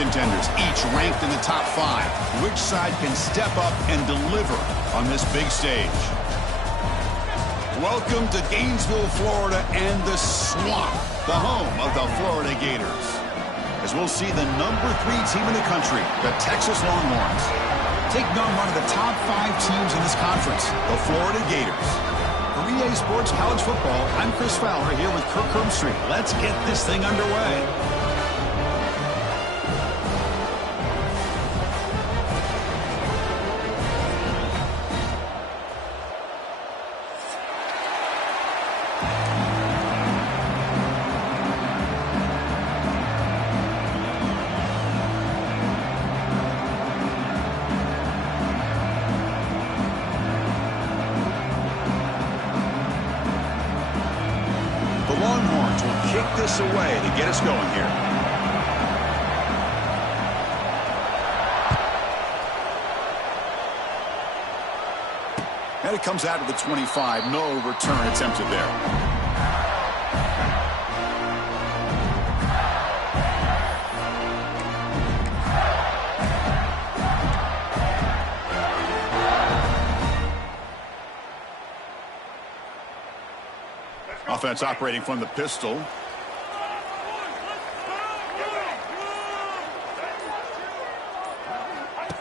contenders, each ranked in the top 5. Which side can step up and deliver on this big stage? Welcome to Gainesville, Florida, and the Swamp, the home of the Florida Gators. As we'll see the number 3 team in the country, the Texas Longhorns, taking on one of the top 5 teams in this conference, the Florida Gators. For EA Sports College Football, I'm Chris Fowler here with Kirk Herbstreit. Let's get this thing underway. Longhorns will kick this away to get us going here. And it comes out of the 25. No return attempted there. Offense operating from the pistol.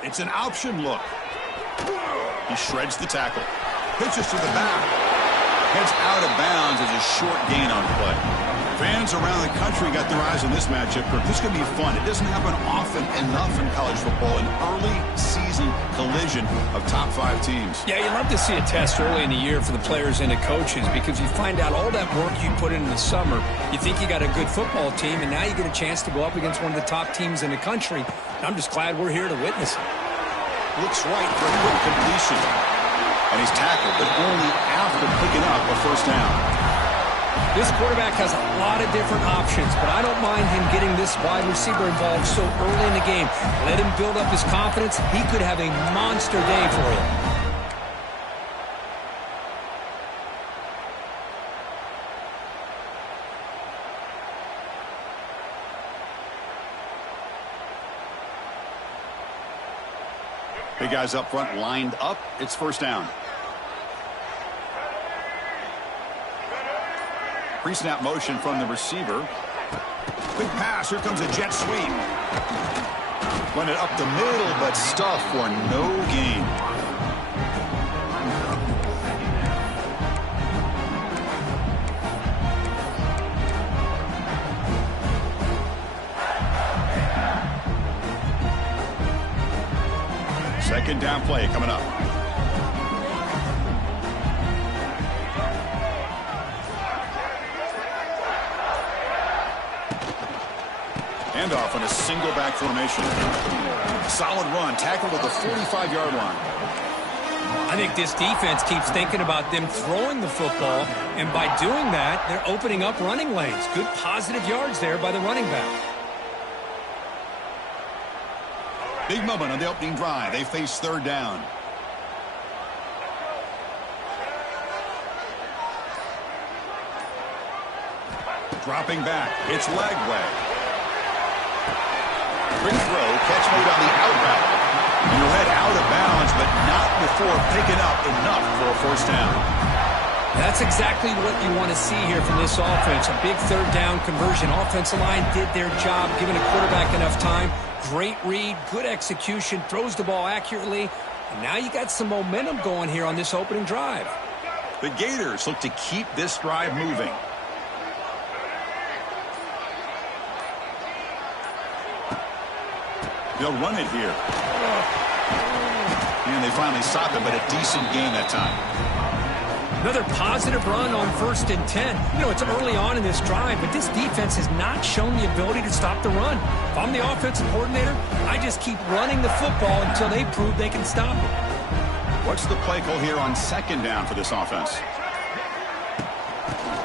It's an option look. He shreds the tackle. Pitches to the back. Heads out of bounds as a short gain on play. Fans around the country got their eyes on this matchup. This is going to be fun. It doesn't happen often enough in college football. An early season collision of top 5 teams. Yeah, you love to see a test early in the year for the players and the coaches because you find out all that work you put in the summer. You think you got a good football team, and now you get a chance to go up against one of the top teams in the country. And I'm just glad we're here to witness it. Looks right for a completion. And he's tackled, but only after picking up a first down. This quarterback has a lot of different options, but I don't mind him getting this wide receiver involved so early in the game. Let him build up his confidence. He could have a monster day for you. Big guys up front lined up. It's first down. Pre-snap motion from the receiver. Big pass. Here comes a jet sweep. Run it up the middle, but stuff for no gain. Second down play coming up. Handoff on a single back formation. Solid run, tackled at the 45-yard line. I think this defense keeps thinking about them throwing the football, and by doing that, they're opening up running lanes. Good positive yards there by the running back. Big moment on the opening drive. They face third down. Dropping back. It's leg way. Quick throw. Catch made on the out route. And you'll head out of bounds, but not before picking up enough for a first down. That's exactly what you want to see here from this offense. A big third down conversion. Offensive line did their job, giving a quarterback enough time. Great read, good execution, throws the ball accurately. And now you got some momentum going here on this opening drive. The Gators look to keep this drive moving. They'll run it here. And they finally stop it, but a decent gain that time. Another positive run on 1st and 10. You know, it's early on in this drive, but this defense has not shown the ability to stop the run. If I'm the offensive coordinator, I just keep running the football until they prove they can stop it. What's the play call here on second down for this offense?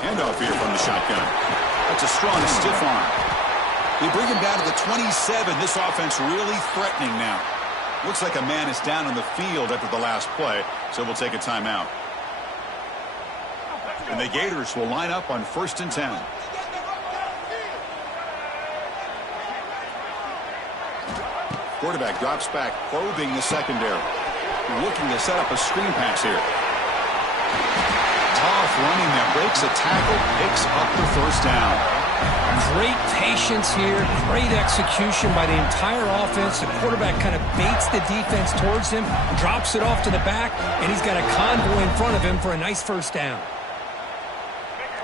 Handoff here from the shotgun. That's a strong stiff arm. They bring him down to the 27. This offense really threatening now. Looks like a man is down on the field after the last play, so we'll take a timeout. And the Gators will line up on 1st and 10. Quarterback drops back, probing the secondary. Looking to set up a screen pass here. Tough running there. Breaks a tackle. Picks up the first down. Great patience here. Great execution by the entire offense. The quarterback kind of baits the defense towards him, drops it off to the back, and he's got a convoy in front of him for a nice first down.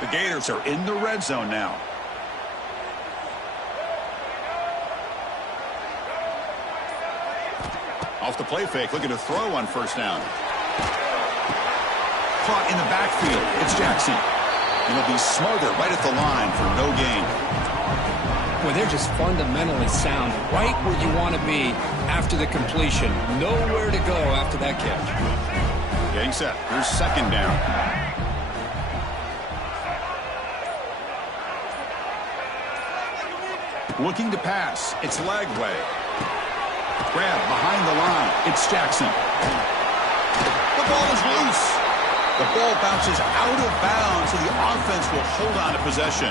The Gators are in the red zone now. Off the play fake, looking to throw on first down. Caught in the backfield. It's Jackson. And he'll be smothered right at the line for no gain. Well, they're just fundamentally sound, right where you want to be after the completion. Nowhere to go after that catch. Getting set. Here's second down. Looking to pass. It's Lagway. Grab behind the line. It's Jackson. The ball is loose. The ball bounces out of bounds, so the offense will hold on to possession.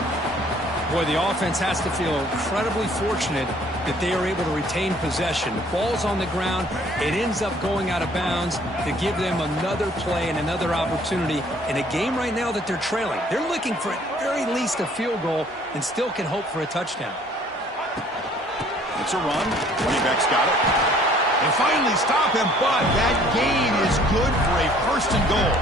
Boy, the offense has to feel incredibly fortunate that they are able to retain possession. The ball's on the ground. It ends up going out of bounds to give them another play and another opportunity in a game right now that they're trailing. They're looking for at very least a field goal and still can hope for a touchdown. It's a run. Running back's got it. They finally stop him, but that gain is good for a first and goal.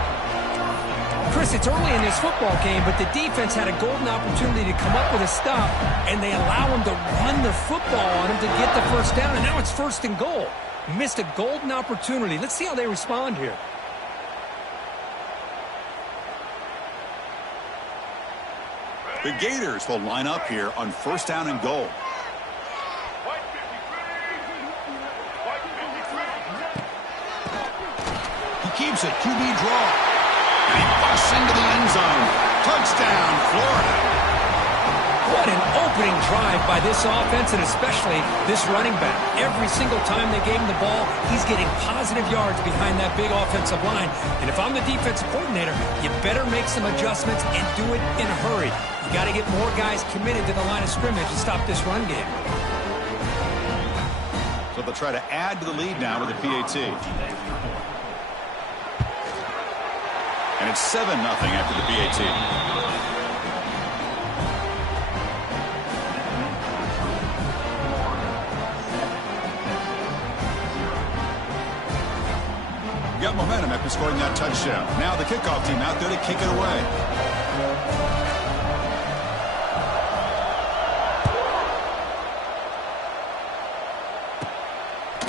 Chris, it's early in this football game, but the defense had a golden opportunity to come up with a stop, and they allow him to run the football on him to get the first down, and now it's first and goal. Missed a golden opportunity. Let's see how they respond here. The Gators will line up here on first down and goal. He keeps it, QB draw. And he busts into the end zone. Touchdown, Florida. What an opening drive by this offense, and especially this running back. Every single time they gave him the ball, he's getting positive yards behind that big offensive line. And if I'm the defensive coordinator, you better make some adjustments and do it in a hurry. You got to get more guys committed to the line of scrimmage to stop this run game. So they'll try to add to the lead now with a PAT. And it's 7-0 after the PAT. Got momentum after scoring that touchdown. Now the kickoff team out there to kick it away.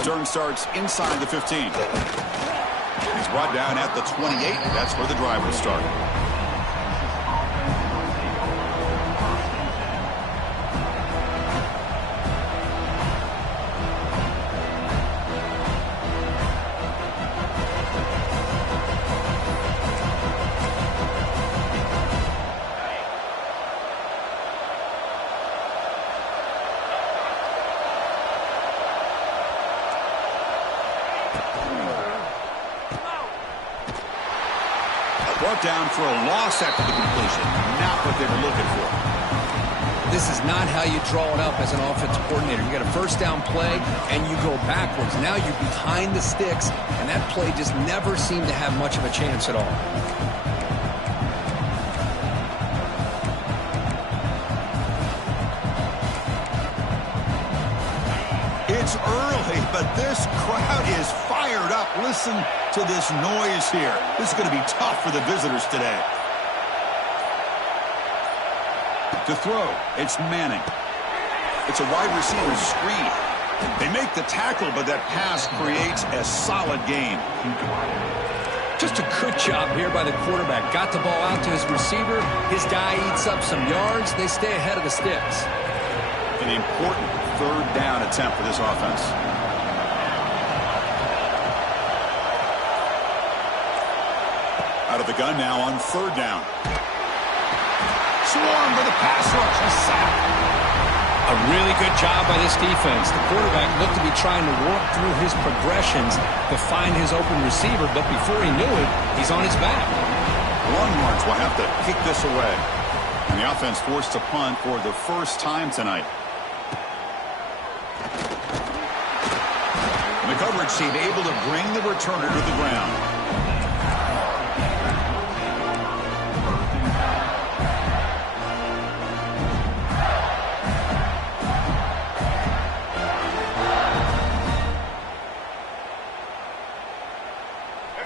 Turn starts inside the 15. He's brought down at the 28. That's where the drive will start. Brought down for a loss after the completion. Not what they were looking for. This is not how you draw it up as an offensive coordinator. You got a first down play, and you go backwards. Now you're behind the sticks, and that play just never seemed to have much of a chance at all. It's early, but this crowd is fired up. Listen to this noise here. This is going to be tough for the visitors today. To throw, it's Manning. It's a wide receiver screen. They make the tackle, but that pass creates a solid gain. Just a good job here by the quarterback. Got the ball out to his receiver. His guy eats up some yards. They stay ahead of the sticks. An important third down attempt for this offense. Out of the gun now on third down. Swarm for the pass rush. A sack. A really good job by this defense. The quarterback looked to be trying to work through his progressions to find his open receiver, but before he knew it, he's on his back. Longhorns will have to kick this away. And the offense forced to punt for the first time tonight. The coverage team able to bring the returner to the ground.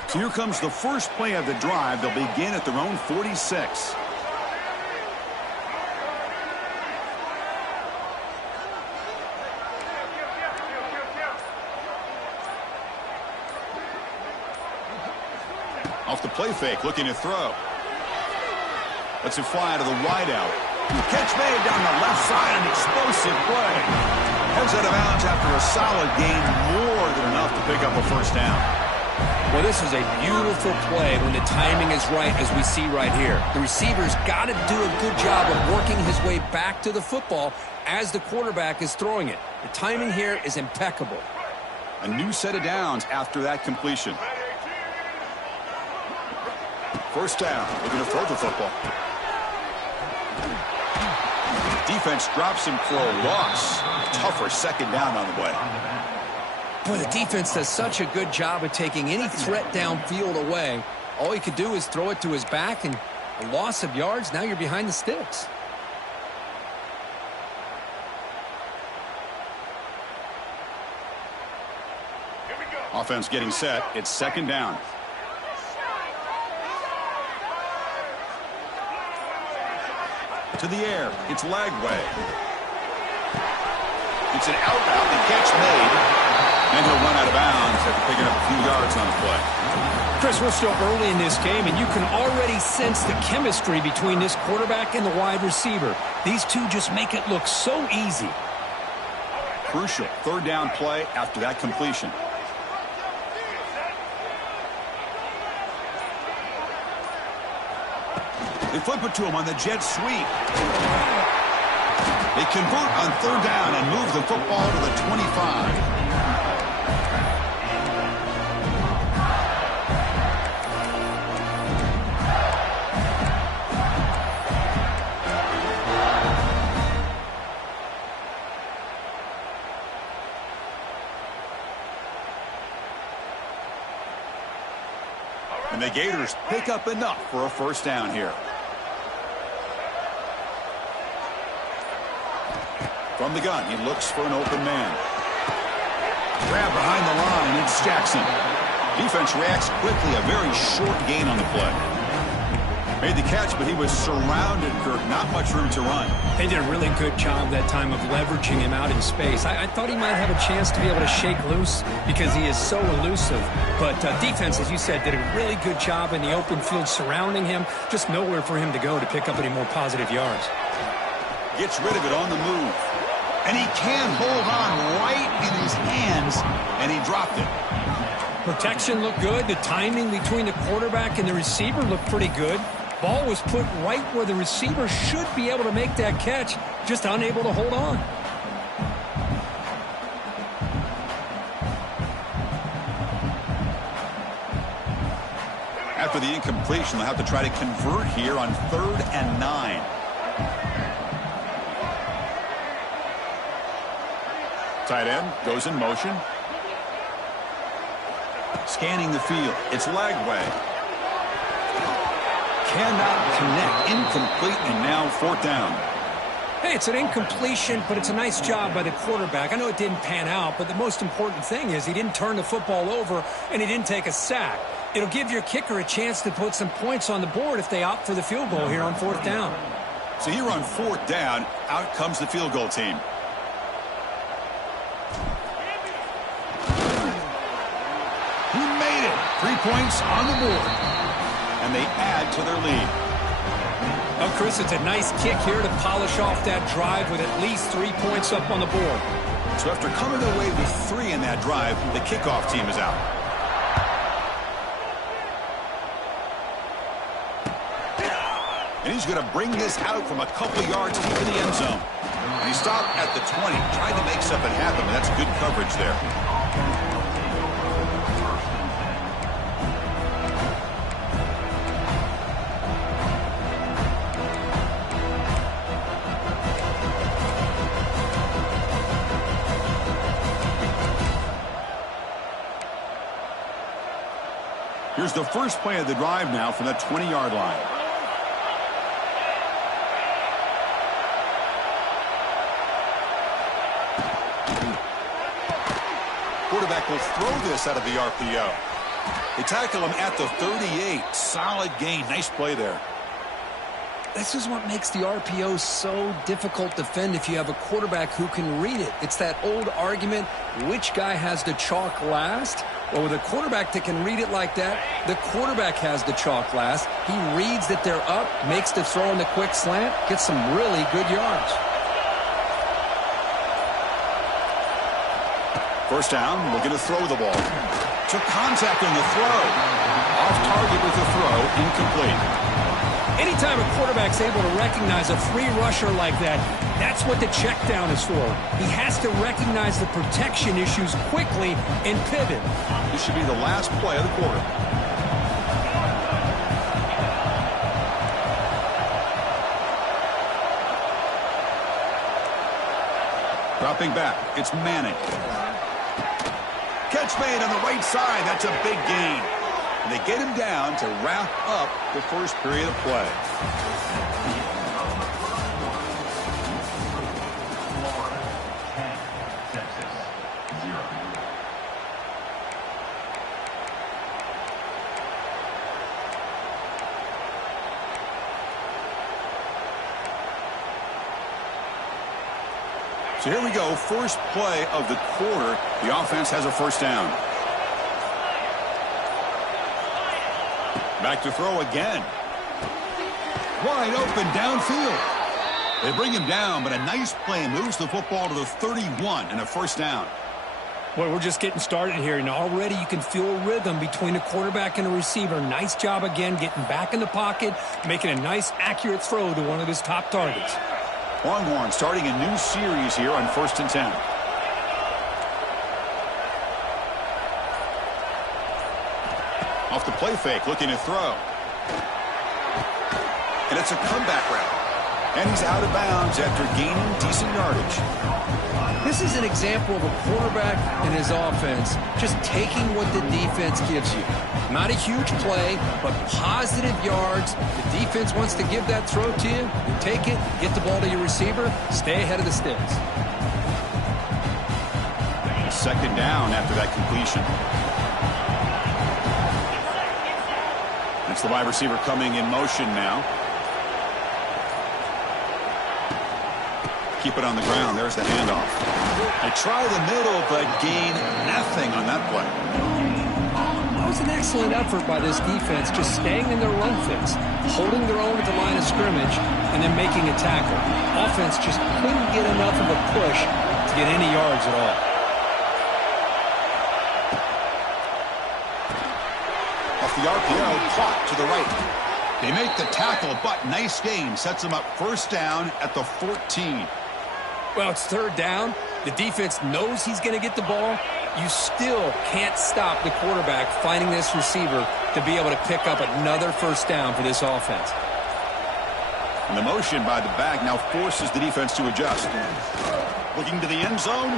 So here comes the first play of the drive. They'll begin at their own 46. Off the play fake, looking to throw. Lets it fly to the wideout. Catch made down the left side, an explosive play. Heads out of bounds after a solid gain, more than enough to pick up a first down. Well, this is a beautiful play when the timing is right, as we see right here. The receiver's got to do a good job of working his way back to the football as the quarterback is throwing it. The timing here is impeccable. A new set of downs after that completion. First down, looking to throw the football. Defense drops him for a loss. Tougher second down on the way. Boy, the defense does such a good job of taking any threat downfield away. All he could do is throw it to his back, and a loss of yards, now you're behind the sticks. Offense getting set. It's second down. To the air. It's Lagway. It's an outbound. The catch made. And he'll run out of bounds after picking up a few yards on the play. Chris, we're still early in this game, and you can already sense the chemistry between this quarterback and the wide receiver. These two just make it look so easy. Crucial third down play after that completion. They flip it to him on the jet sweep. They convert on third down and move the football to the 25. And the Gators pick up enough for a first down here. From the gun, he looks for an open man. Grab behind the line, it's Jackson. Defense reacts quickly, a very short gain on the play. Made the catch, but he was surrounded, Kirk. Not much room to run. They did a really good job that time of leveraging him out in space. I thought he might have a chance to be able to shake loose because he is so elusive. But defense, as you said, did a really good job in the open field surrounding him. Just nowhere for him to go to pick up any more positive yards. Gets rid of it on the move. And he can hold on right in his hands, and he dropped it. Protection looked good. The timing between the quarterback and the receiver looked pretty good. Ball was put right where the receiver should be able to make that catch, just unable to hold on. After the incompletion, they'll have to try to convert here on 3rd and 9. Tight end goes in motion. Scanning the field. It's Lagway. Cannot connect. Incomplete, and now 4th down. Hey, it's an incompletion, but it's a nice job by the quarterback. I know it didn't pan out, but the most important thing is he didn't turn the football over and he didn't take a sack. It'll give your kicker a chance to put some points on the board if they opt for the field goal here on 4th down. So here on 4th down, out comes the field goal team. He made it. 3 points on the board. And they add to their lead. Well, Chris, it's a nice kick here to polish off that drive with at least 3 points up on the board. So after coming away with 3 in that drive, the kickoff team is out. And he's going to bring this out from a couple yards deep in the end zone. And he stopped at the 20, trying to make something happen, but that's good coverage there. Here's the first play of the drive now from the 20-yard line. Quarterback will throw this out of the RPO. They tackle him at the 38. Solid gain. Nice play there. This is what makes the RPO so difficult to defend if you have a quarterback who can read it. It's that old argument, which guy has the chalk last? Well, with a quarterback that can read it like that, the quarterback has the chalk last. He reads that they're up, makes the throw in the quick slant, gets some really good yards. First down, looking to throw the ball. Took contact on the throw. Off target with the throw, incomplete. Anytime a quarterback's able to recognize a free rusher like that, that's what the check down is for. He has to recognize the protection issues quickly and pivot. This should be the last play of the quarter. Dropping back, it's Manning. Catch made on the right side. That's a big gain. And they get him down to wrap up the first period of play. So here we go, first play of the quarter. The offense has a first down. Back to throw again. Wide open downfield. They bring him down, but a nice play moves the football to the 31 and a first down. Well, we're just getting started here, and already you can feel a rhythm between the quarterback and the receiver. Nice job again getting back in the pocket, making a nice, accurate throw to one of his top targets. Longhorn starting a new series here on 1st and 10. Off the play fake, looking to throw. And it's a comeback route. And he's out of bounds after gaining decent yardage. This is an example of a quarterback and his offense just taking what the defense gives you. Not a huge play, but positive yards. The defense wants to give that throw to you. You take it, get the ball to your receiver, stay ahead of the sticks. Second down after that completion. It's the wide receiver coming in motion now. Keep it on the ground. There's the handoff. They try the middle, but gain nothing on that play. That was an excellent effort by this defense, just staying in their run fits, holding their own at the line of scrimmage, and then making a tackle. Offense just couldn't get enough of a push to get any yards at all. Off the RPO, clock to the right. They make the tackle, but nice gain. Sets them up first down at the 14. Well, it's third down. The defense knows he's going to get the ball. You still can't stop the quarterback finding this receiver to be able to pick up another first down for this offense. And the motion by the back now forces the defense to adjust. Looking to the end zone.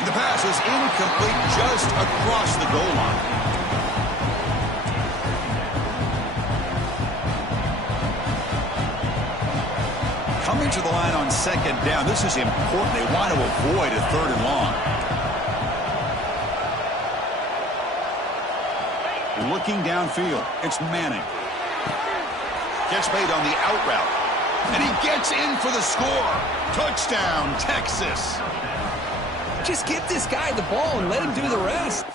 And the pass is incomplete just across the goal line. Coming to the line on second down. This is important. They want to avoid a third and long. Looking downfield. It's Manning. Gets made on the out route. And he gets in for the score. Touchdown, Texas. Just get this guy the ball and let him do the rest.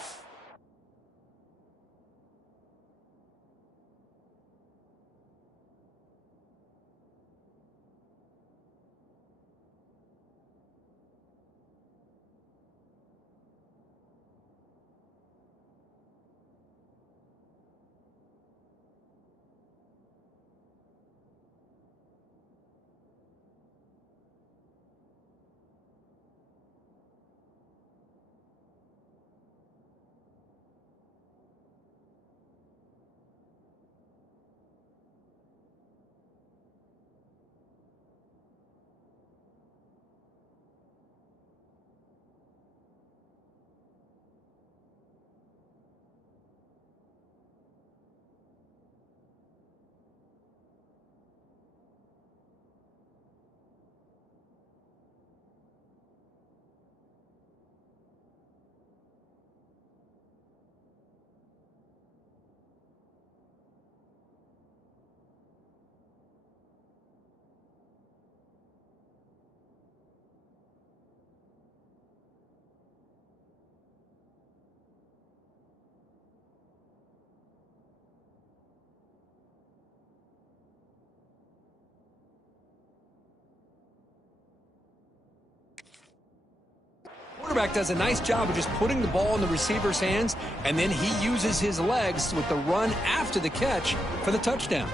quarterback does a nice job of just putting the ball in the receiver's hands, and then he uses his legs with the run after the catch for the touchdown.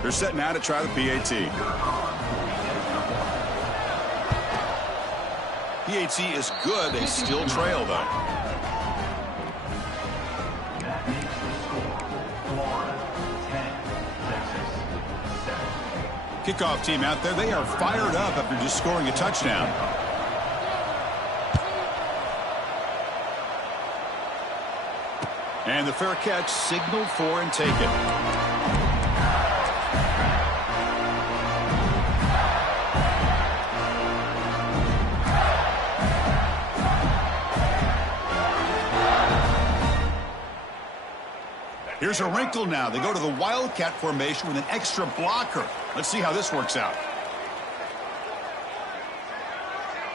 They're setting out to try the PAT. PAT is good. They still trail, though. Kickoff team out there. They are fired up after just scoring a touchdown. And the fair catch signaled for and taken. Here's a wrinkle now. They go to the Wildcat formation with an extra blocker. Let's see how this works out.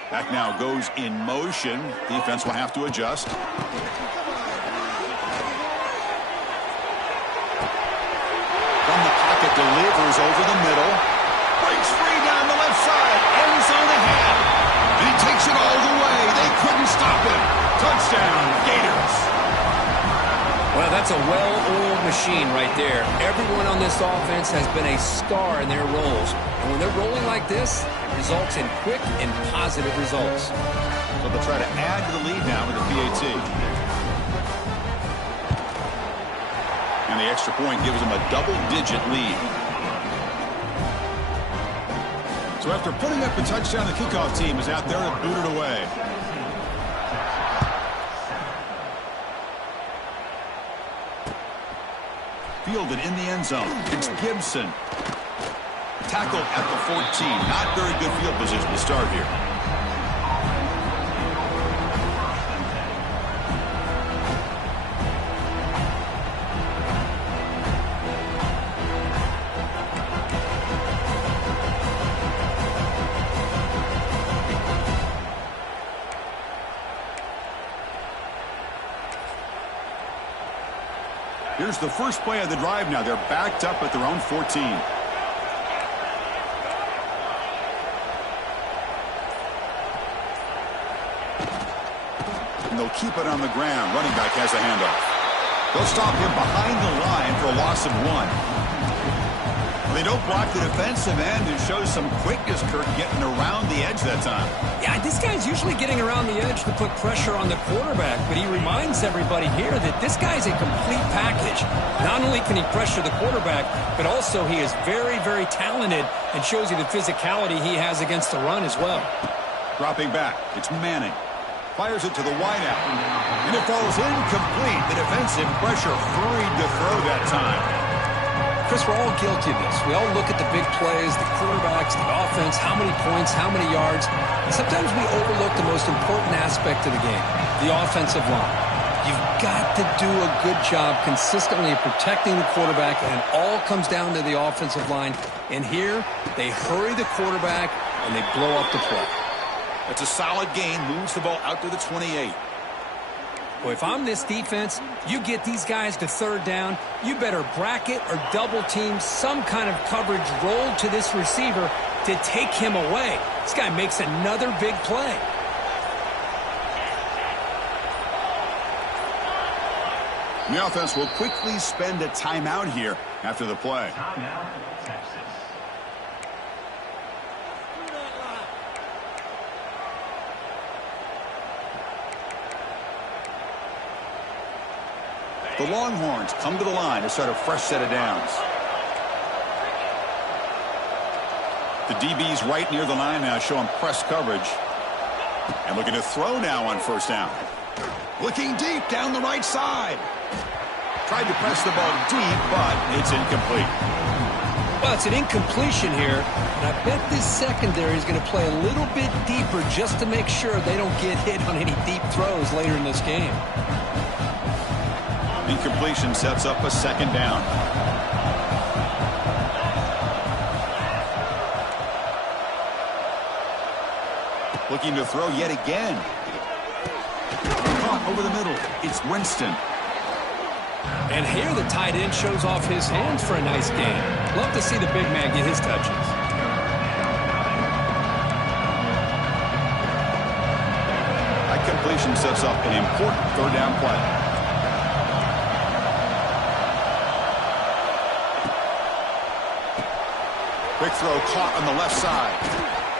Back now goes in motion. Defense will have to adjust. From the pocket, delivers over the middle. Breaks free down the left side. End zone ahead. And he takes it all the way. They couldn't stop him. Touchdown, Gators. Well, that's a well-oiled machine right there. Everyone on this offense has been a star in their roles. And when they're rolling like this, it results in quick and positive results. So they'll try to add to the lead now with the PAT. And the extra point gives them a double-digit lead. So after putting up a touchdown, the kickoff team is out there to boot it away. Fielded in the end zone. It's Gibson. Tackled at the 14. Not very good field position to start here. Here's the first play of the drive now. They're backed up at their own 14. And they'll keep it on the ground. Running back has the handoff. They'll stop him behind the line for a loss of 1. They don't block the defensive end and shows some quickness, Kirk, getting around the edge that time. Yeah, this guy's usually getting around the edge to put pressure on the quarterback, but he reminds everybody here that this guy's a complete package. Not only can he pressure the quarterback, but also he is very, very talented and shows you the physicality he has against the run as well. Dropping back, it's Manning. Fires it to the wideout. And it falls incomplete. The defensive pressure hurried to throw that time. Chris, we're all guilty of this. We all look at the big plays, the quarterbacks, the offense, how many points, how many yards. And sometimes we overlook the most important aspect of the game, the offensive line. You've got to do a good job consistently protecting the quarterback, and it all comes down to the offensive line. And here, they hurry the quarterback, and they blow up the play. That's a solid gain. Moves the ball out to the 28. Well, if I'm this defense, you get these guys to third down, you better bracket or double team some kind of coverage roll to this receiver to take him away. This guy makes another big play. The offense will quickly spend a timeout here after the play. The Longhorns come to the line to start a fresh set of downs. The DB's right near the line now, showing press coverage. And looking to throw now on first down. Looking deep down the right side. Tried to press the ball deep, but it's incomplete. Well, it's an incompletion here, and I bet this secondary is going to play a little bit deeper just to make sure they don't get hit on any deep throws later in this game. Incompletion sets up a second down. Looking to throw yet again. Caught over the middle. It's Winston. And here the tight end shows off his hands for a nice game. Love to see the big man get his touches. completion sets up an important third down play. Quick throw caught on the left side.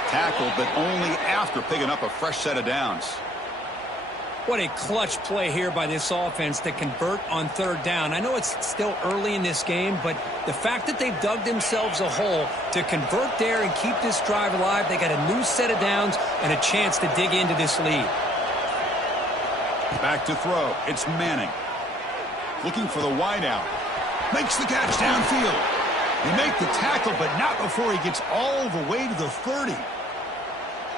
Tackled, but only after picking up a fresh set of downs. What a clutch play here by this offense to convert on third down. I know it's still early in this game, but the fact that they've dug themselves a hole to convert there and keep this drive alive, they got a new set of downs and a chance to dig into this lead. Back to throw. It's Manning. Looking for the wideout. Makes the catch downfield. They make the tackle, but not before he gets all the way to the 30.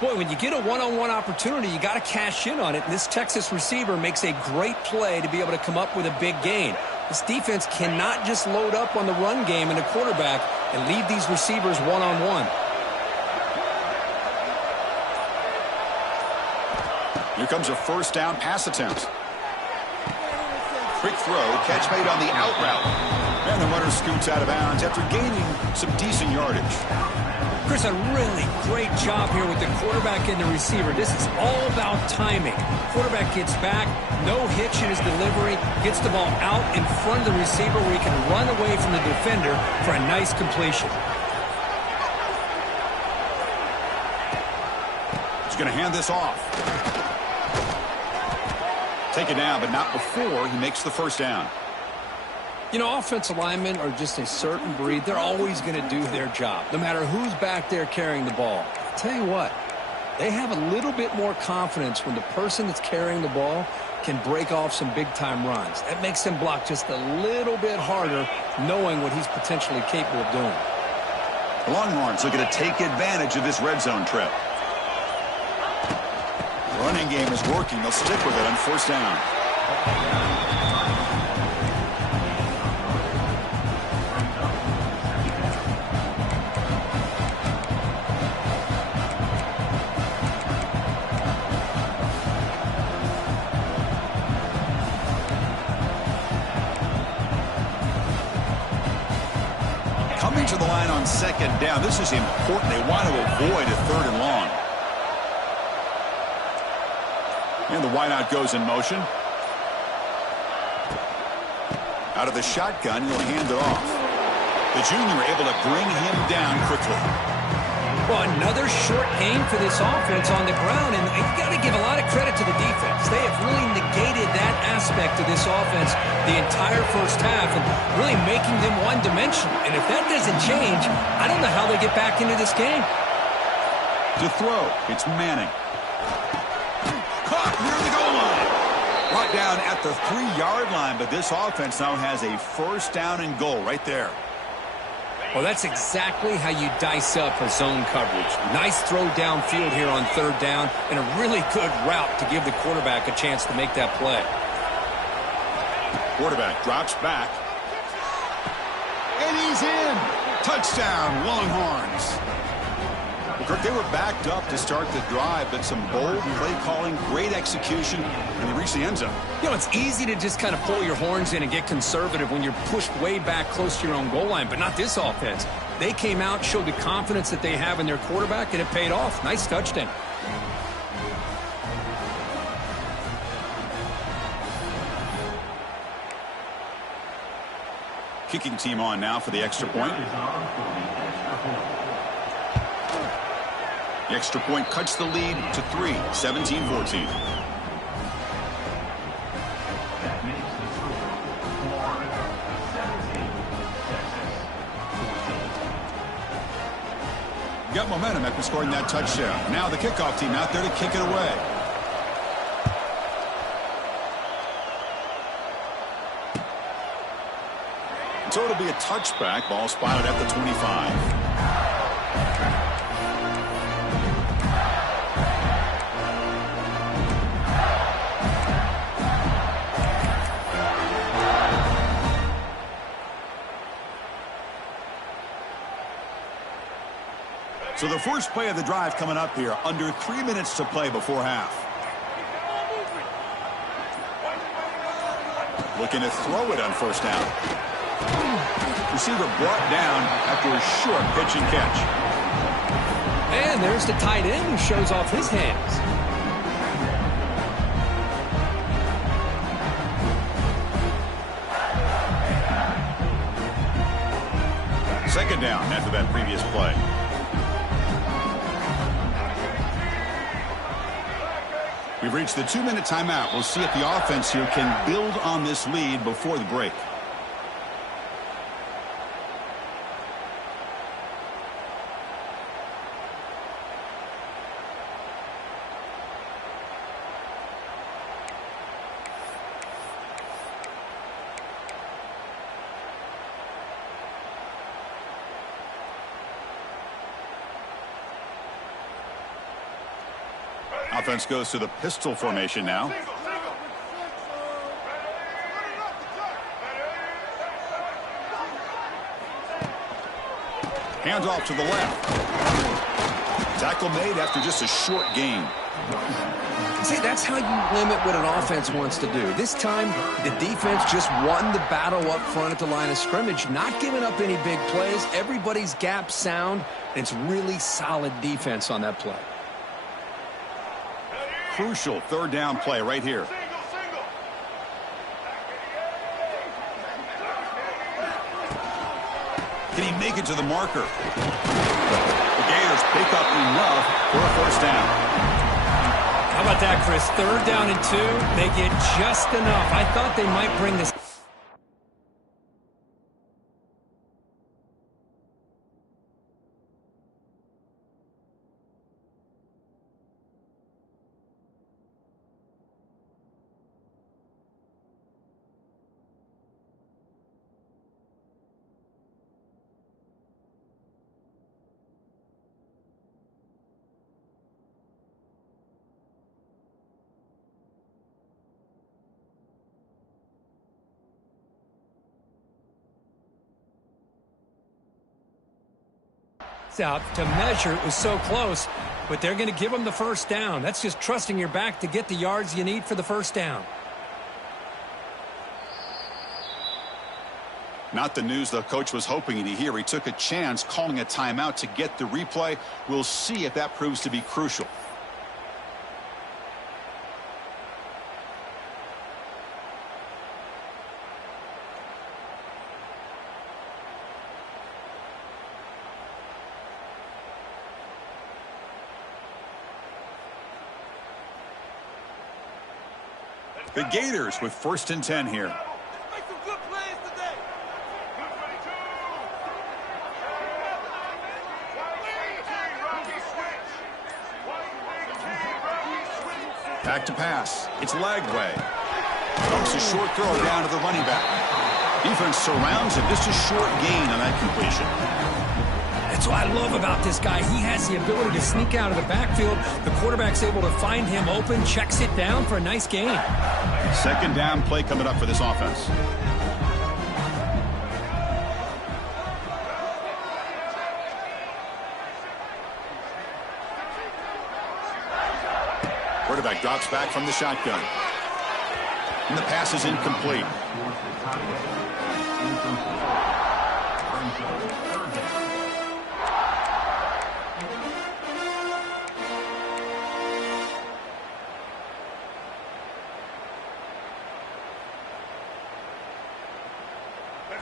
Boy, when you get a one-on-one opportunity, you got to cash in on it. And this Texas receiver makes a great play to be able to come up with a big gain. This defense cannot just load up on the run game and the quarterback and leave these receivers one-on-one. Here comes a first down pass attempt. Quick throw, catch made on the out route. And the runner scoots out of bounds after gaining some decent yardage. Chris, a really great job here with the quarterback and the receiver. This is all about timing. Quarterback gets back, no hitch in his delivery, gets the ball out in front of the receiver where he can run away from the defender for a nice completion. He's going to hand this off. Take it down, but not before he makes the first down. You know, offensive linemen are just a certain breed. They're always going to do their job, no matter who's back there carrying the ball. I'll tell you what, they have a little bit more confidence when the person that's carrying the ball can break off some big-time runs. That makes them block just a little bit harder, knowing what he's potentially capable of doing. The Longhorns looking to take advantage of this red zone trip. The running game is working. They'll stick with it on first down. Coming to the line on second down. This is important. They want to avoid a third and long. And the wideout goes in motion. Out of the shotgun, he'll hand it off. The junior able to bring him down quickly. Well, another short gain for this offense on the ground, and you got to give a lot of credit to the defense. They have really negated that aspect of this offense the entire first half and really making them one-dimensional. And if that doesn't change, I don't know how they get back into this game. To throw, it's Manning. Caught near the goal line. Brought down at the 3-yard line, but this offense now has a first down and goal right there. Well, that's exactly how you dice up a zone coverage. Nice throw downfield here on third down and a really good route to give the quarterback a chance to make that play. Quarterback drops back. And he's in. Touchdown, Longhorns. Well, Kirk, they were backed up to start the drive, but some bold play calling, great execution, and they reached the end zone. You know, it's easy to just kind of pull your horns in and get conservative when you're pushed way back close to your own goal line, but not this offense. They came out, showed the confidence that they have in their quarterback, and it paid off. Nice touchdown. Kicking team on now for the extra point. The extra point cuts the lead to 3, 17-14. Got momentum after scoring that touchdown. Now the kickoff team out there to kick it away. So it'll be a touchback. Ball spotted at the 25. So the first play of the drive coming up here, under 3 minutes to play before half. Looking to throw it on first down. Receiver brought down after a short pitch and catch. And there's the tight end who shows off his hands. Second down after that previous play. We've reached the 2-minute timeout. We'll see if the offense here can build on this lead before the break. Offense goes to the pistol formation now. Hands off to the left. Tackle made after just a short gain. See, that's how you limit what an offense wants to do. This time, the defense just won the battle up front at the line of scrimmage, not giving up any big plays. Everybody's gap sound, and it's really solid defense on that play. Crucial third down play right here. Can he make it to the marker? The Gators pick up enough for a first down. How about that, Chris? Third down and 2. They get just enough. I thought they might bring this. Out to measure. It was so close, but they're going to give them the first down. That's just trusting your back to get the yards you need for the first down. Not the news the coach was hoping to hear. He took a chance calling a timeout to get the replay. We'll see if that proves to be crucial. The Gators with 1st and 10 here. Let's make some good plays today. Back to pass. It's Lagway. Dumps a short throw down to the running back. Defense surrounds him. Just a short gain on that completion. That's what I love about this guy. He has the ability to sneak out of the backfield. The quarterback's able to find him open, checks it down for a nice gain. Second down play coming up for this offense. Quarterback drops back from the shotgun. And the pass is incomplete.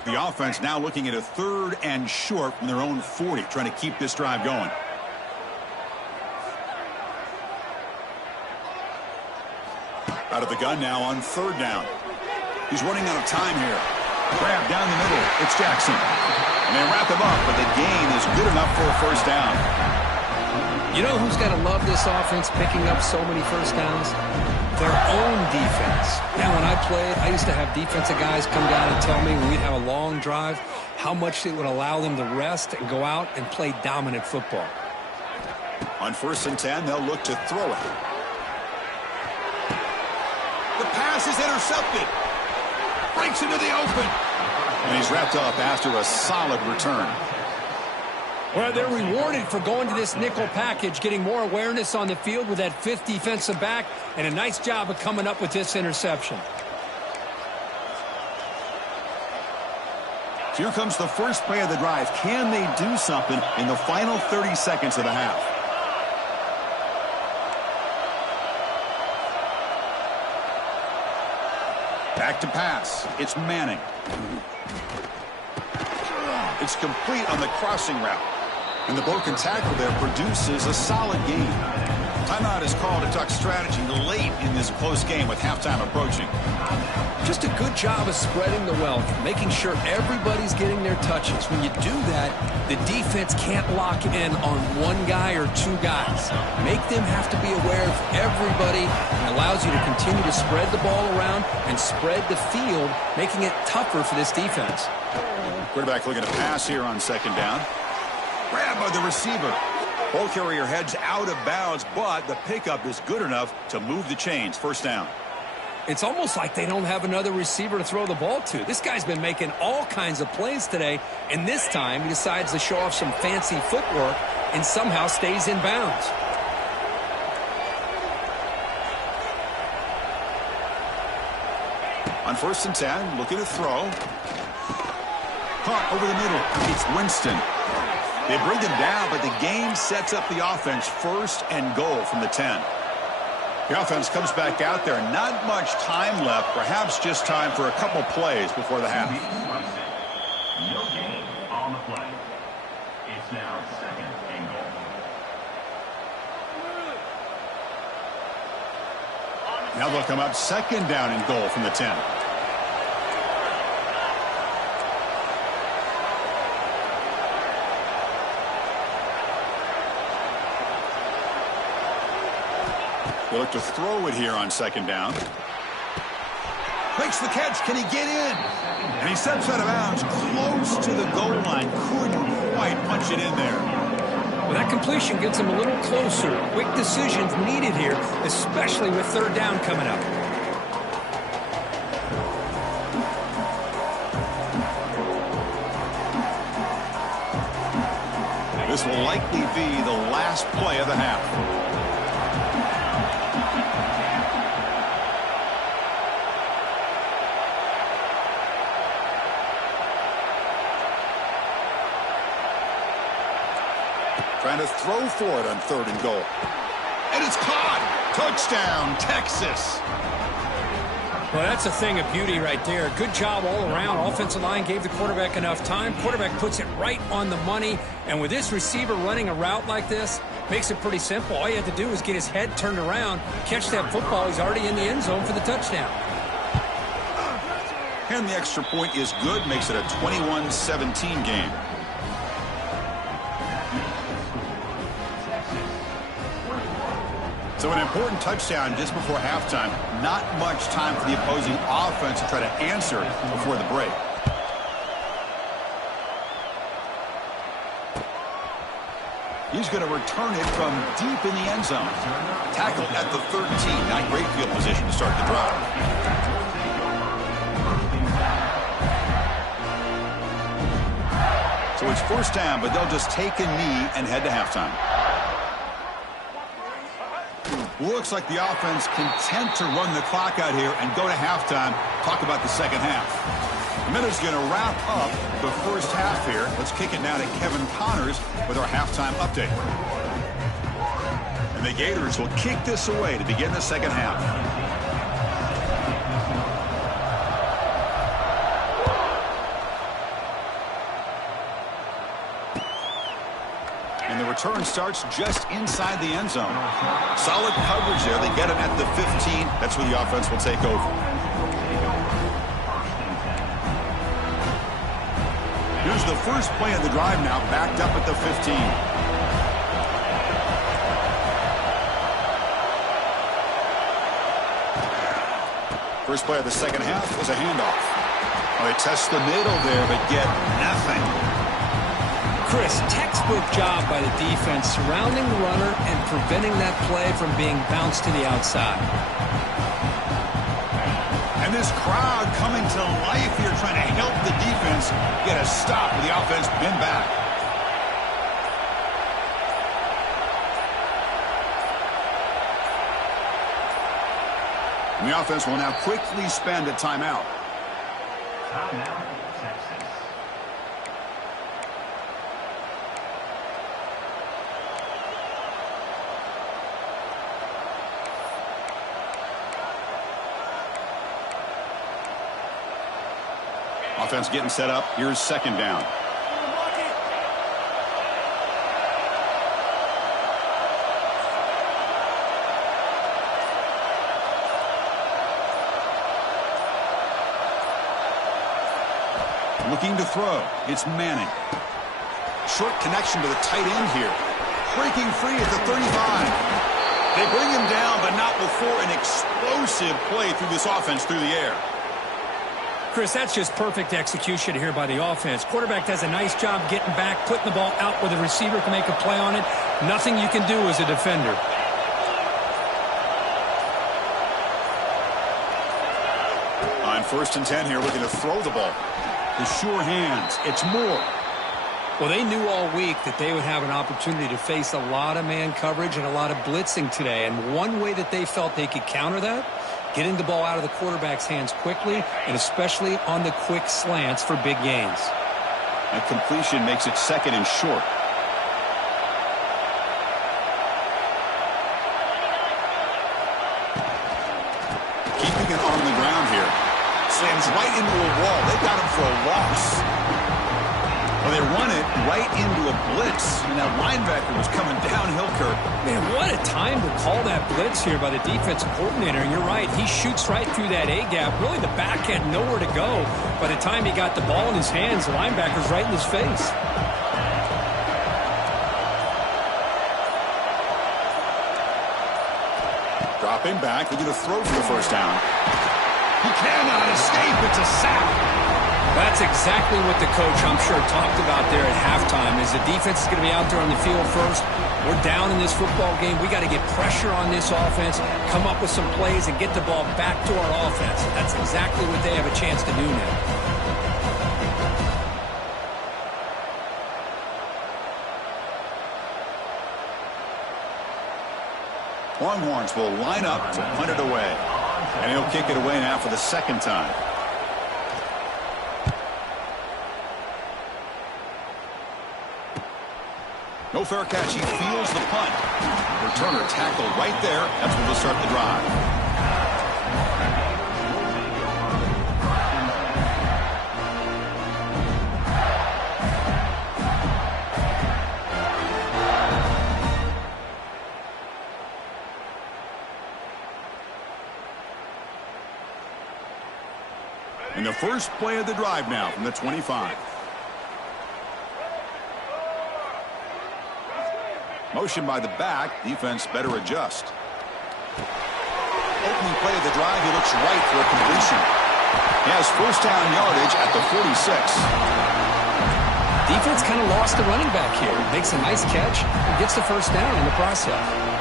The offense now looking at a 3rd and short from their own 40, trying to keep this drive going. Out of the gun now on 3rd down. He's running out of time here. Grab down the middle. It's Jackson. And they wrap him up, but the gain is good enough for a first down. You know who's got to love this offense picking up so many first downs? Their own defense. Yeah, when I played, I used to have defensive guys come down and tell me when we'd have a long drive how much it would allow them to rest and go out and play dominant football. On 1st and 10, they'll look to throw it. The pass is intercepted. Breaks into the open. And he's wrapped up after a solid return. Well, they're rewarded for going to this nickel package, getting more awareness on the field with that 5th defensive back, and a nice job of coming up with this interception. Here comes the first play of the drive. Can they do something in the final 30 seconds of the half? Back to pass. It's Manning. It's complete on the crossing route. And the broken tackle there produces a solid gain. Timeout is called to talk strategy late in this close game with halftime approaching. Just a good job of spreading the wealth, making sure everybody's getting their touches. When you do that, the defense can't lock in on one guy or two guys. Make them have to be aware of everybody, and allows you to continue to spread the ball around and spread the field, making it tougher for this defense. Quarterback looking to pass here on second down. Grab by the receiver. Ball carrier heads out of bounds, but the pickup is good enough to move the chains. First down. It's almost like they don't have another receiver to throw the ball to. This guy's been making all kinds of plays today, and this time he decides to show off some fancy footwork and somehow stays in bounds. On 1st and 10, looking to throw. Caught over the middle. It's Winston. They bring him down, but the game sets up the offense 1st and goal from the 10. The offense comes back out there. Not much time left. Perhaps just time for a couple plays before the half. No gain on the play. It's now 2nd and goal. Now they'll come up 2nd down and goal from the 10. They look to throw it here on 2nd down. Makes the catch. Can he get in? And he steps out of bounds close to the goal line. Couldn't quite punch it in there. Well, that completion gets him a little closer. Quick decisions needed here, especially with 3rd down coming up. This will likely be the last play of the half. Trying to throw for it on 3rd and goal. And it's caught. Touchdown, Texas. Well, that's a thing of beauty right there. Good job all around. Offensive line gave the quarterback enough time. Quarterback puts it right on the money. And with this receiver running a route like this, makes it pretty simple. All you have to do is get his head turned around, catch that football. He's already in the end zone for the touchdown. And the extra point is good. Makes it a 21-17 game. So an important touchdown just before halftime. Not much time for the opposing offense to try to answer before the break. He's going to return it from deep in the end zone. Tackle at the 13. Not great field position to start the drive. So it's 1st down, but they'll just take a knee and head to halftime. Looks like the offense content to run the clock out here and go to halftime. Talk about the second half. The minute's going to wrap up the first half here. Let's kick it now to Kevin Connors with our halftime update. And the Gators will kick this away to begin the second half. And the return starts just inside the end zone. Solid coverage there. They get him at the 15. That's where the offense will take over. Here's the first play of the drive now, backed up at the 15. First play of the second half was a handoff. Well, they test the middle there, but get nothing. Chris, textbook job by the defense surrounding the runner and preventing that play from being bounced to the outside. And this crowd coming to life here, trying to help the defense get a stop with the offense pinned back. And the offense will now quickly spend a timeout. Timeout, Texas. Offense getting set up. Here's 2nd down. Looking to throw. It's Manning. Short connection to the tight end here. Breaking free at the 35. They bring him down, but not before an explosive play through this offense through the air. Chris, that's just perfect execution here by the offense. Quarterback does a nice job getting back, putting the ball out where the receiver can make a play on it. Nothing you can do as a defender. On 1st and 10 here, looking to throw the ball. The sure hands. It's Moore. Well, they knew all week that they would have an opportunity to face a lot of man coverage and a lot of blitzing today. And one way that they felt they could counter that, getting the ball out of the quarterback's hands quickly, and especially on the quick slants for big gains. A completion makes it 2nd and short. Keeping it on the ground here. Slams right into a wall. They got him for a loss. Well, they run it right into a blitz, and that linebacker was coming downhill, Kirk. Man, what a time to call that blitz here by the defensive coordinator. And you're right, he shoots right through that A-gap. Really, the back had nowhere to go. By the time he got the ball in his hands, the linebacker's right in his face. Dropping back, looking to throw for the 1st down. He cannot escape. It's a sack. That's exactly what the coach, I'm sure, talked about there at halftime, is the defense is going to be out there on the field first. We're down in this football game. We got to get pressure on this offense, come up with some plays, and get the ball back to our offense. That's exactly what they have a chance to do now. Longhorns will line up to punt it away. And he'll kick it away now for the 2nd time. No fair catch. He feels the punt. Returner tackled right there. That's where they'll start the drive. And the first play of the drive now from the 25. Motion by the back. Defense better adjust. Opening play of the drive. He looks right for a completion. He has 1st down yardage at the 46. Defense kind of lost the running back here. Makes a nice catch and gets the 1st down in the process.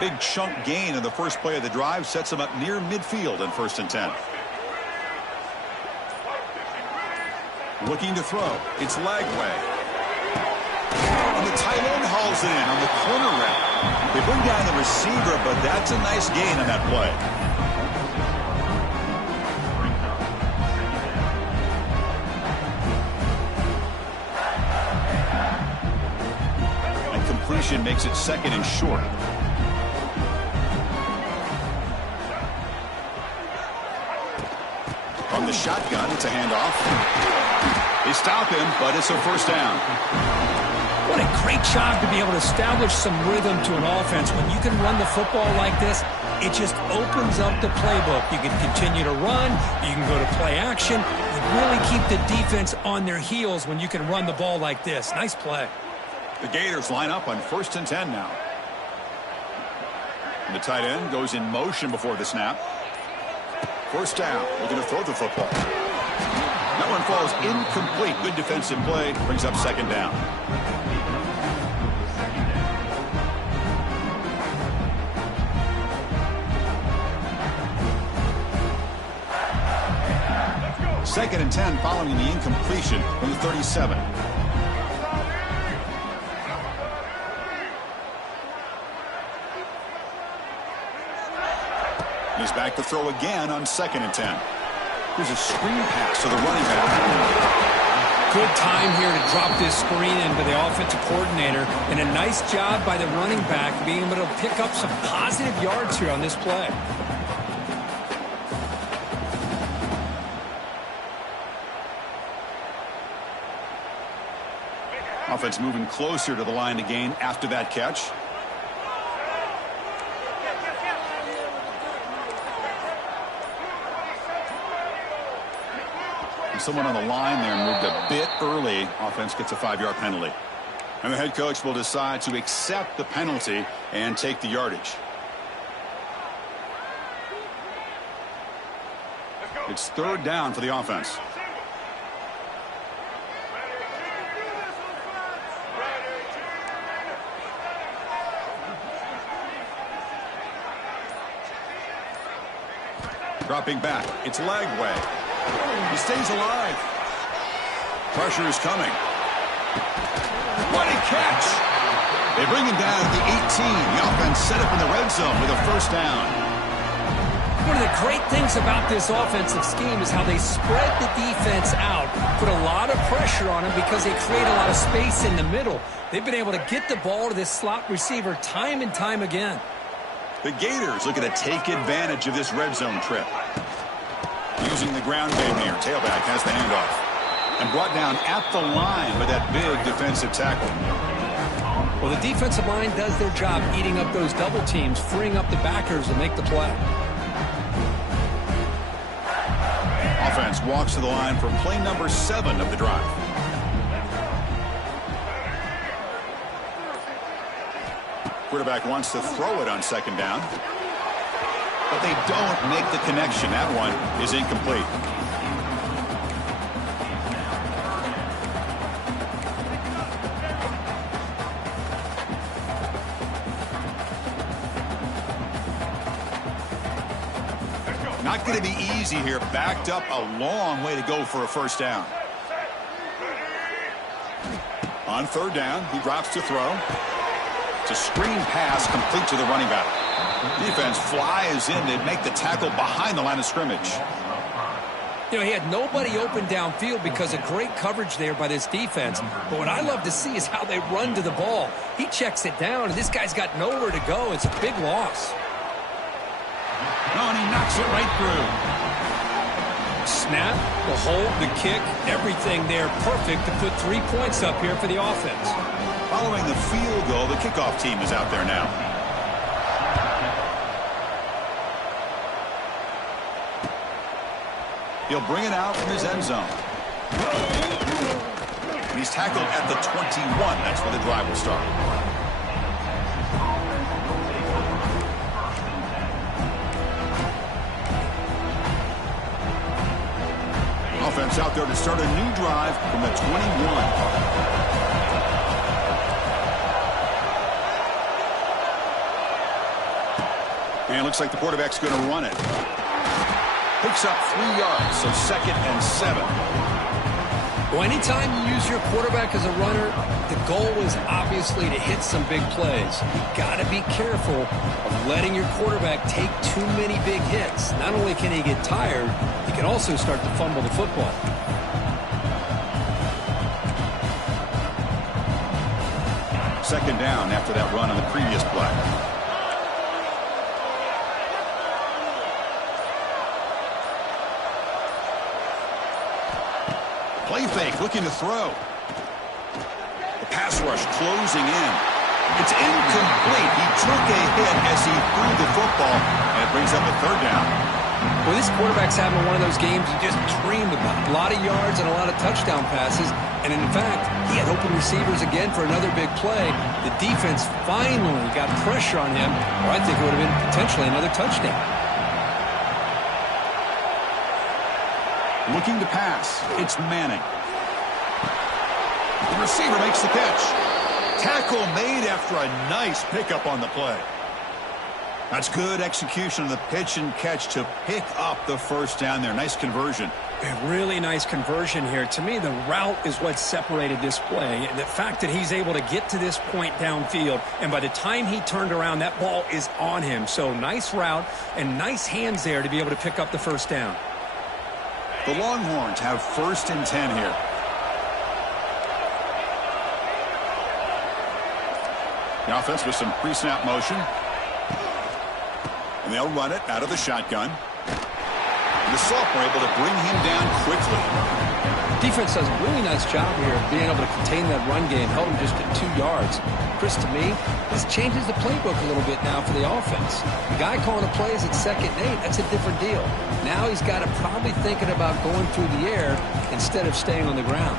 Big chunk gain in the first play of the drive sets him up near midfield in 1st and 10. Looking to throw. It's Lagway. And the tight end hauls it in on the corner route. They bring down the receiver, but that's a nice gain on that play. And completion makes it 2nd and short. From the shotgun, it's a handoff. They stop him, but it's a 1st down. What a great job to be able to establish some rhythm to an offense. When you can run the football like this, it just opens up the playbook. You can continue to run. You can go to play action. You really keep the defense on their heels when you can run the ball like this. Nice play. The Gators line up on 1st and 10 now. And the tight end goes in motion before the snap. 1st down. Looking to throw the football. That one falls incomplete. Good defensive play. Brings up 2nd down. Second and 10 following the incompletion from the 37. He's back to throw again on 2nd and 10. Here's a screen pass to the running back. Good time here to drop this screen into the offensive coordinator, and a nice job by the running back being able to pick up some positive yards here on this play. Offense moving closer to the line to gain after that catch. And someone on the line there moved a bit early. Offense gets a 5-yard penalty. And the head coach will decide to accept the penalty and take the yardage. It's 3rd down for the offense. Dropping back. It's Lagway. He stays alive. Pressure is coming. What a catch! They bring him down at the 18. The offense set up in the red zone with a 1st down. One of the great things about this offensive scheme is how they spread the defense out, put a lot of pressure on them because they create a lot of space in the middle. They've been able to get the ball to this slot receiver time and time again. The Gators looking to take advantage of this red zone trip. Using the ground game here. Tailback has the handoff. And brought down at the line with that big defensive tackle. Well, the defensive line does their job eating up those double teams, freeing up the backers to make the play. Offense walks to the line for play number 7 of the drive. Quarterback wants to throw it on 2nd down. But they don't make the connection. That one is incomplete. Not going to be easy here. Backed up a long way to go for a 1st down. On 3rd down, he drops to throw. It's a screen pass complete to the running back. Defense flies in. They make the tackle behind the line of scrimmage. You know, he had nobody open downfield because of great coverage there by this defense. But what I love to see is how they run to the ball. He checks it down, and this guy's got nowhere to go. It's a big loss. Oh, and he knocks it right through. Snap, the hold, the kick, everything there perfect to put 3 points up here for the offense. Following the field goal, the kickoff team is out there now. He'll bring it out from his end zone. And he's tackled at the 21. That's where the drive will start. Offense out there to start a new drive from the 21. And it looks like the quarterback's going to run it. Picks up 3 yards, so 2nd and 7. Well, anytime you use your quarterback as a runner, the goal is obviously to hit some big plays. You've got to be careful of letting your quarterback take too many big hits. Not only can he get tired, he can also start to fumble the football. Second down after that run on the previous play. Play fake, looking to throw. The pass rush closing in. It's incomplete. He took a hit as he threw the football, and it brings up a 3rd down. Well, this quarterback's having one of those games you just dreamed about. A lot of yards and a lot of touchdown passes. And in fact, he had open receivers again for another big play. The defense finally got pressure on him, or I think it would have been potentially another touchdown. Looking to pass. It's Manning. The receiver makes the catch. Tackle made after a nice pickup on the play. That's good execution of the pitch and catch to pick up the 1st down there. Nice conversion. A really nice conversion here. To me, the route is what separated this play. And the fact that he's able to get to this point downfield, and by the time he turned around, that ball is on him. So nice route and nice hands there to be able to pick up the 1st down. The Longhorns have 1st and 10 here. The offense with some pre-snap motion. And they'll run it out of the shotgun. The sophomore able to bring him down quickly. Defense does a really nice job here of being able to contain that run game, held him just at 2 yards. Chris, to me, this changes the playbook a little bit now for the offense. The guy calling the plays at 2nd and 8, that's a different deal. Now he's got to probably thinking about going through the air instead of staying on the ground.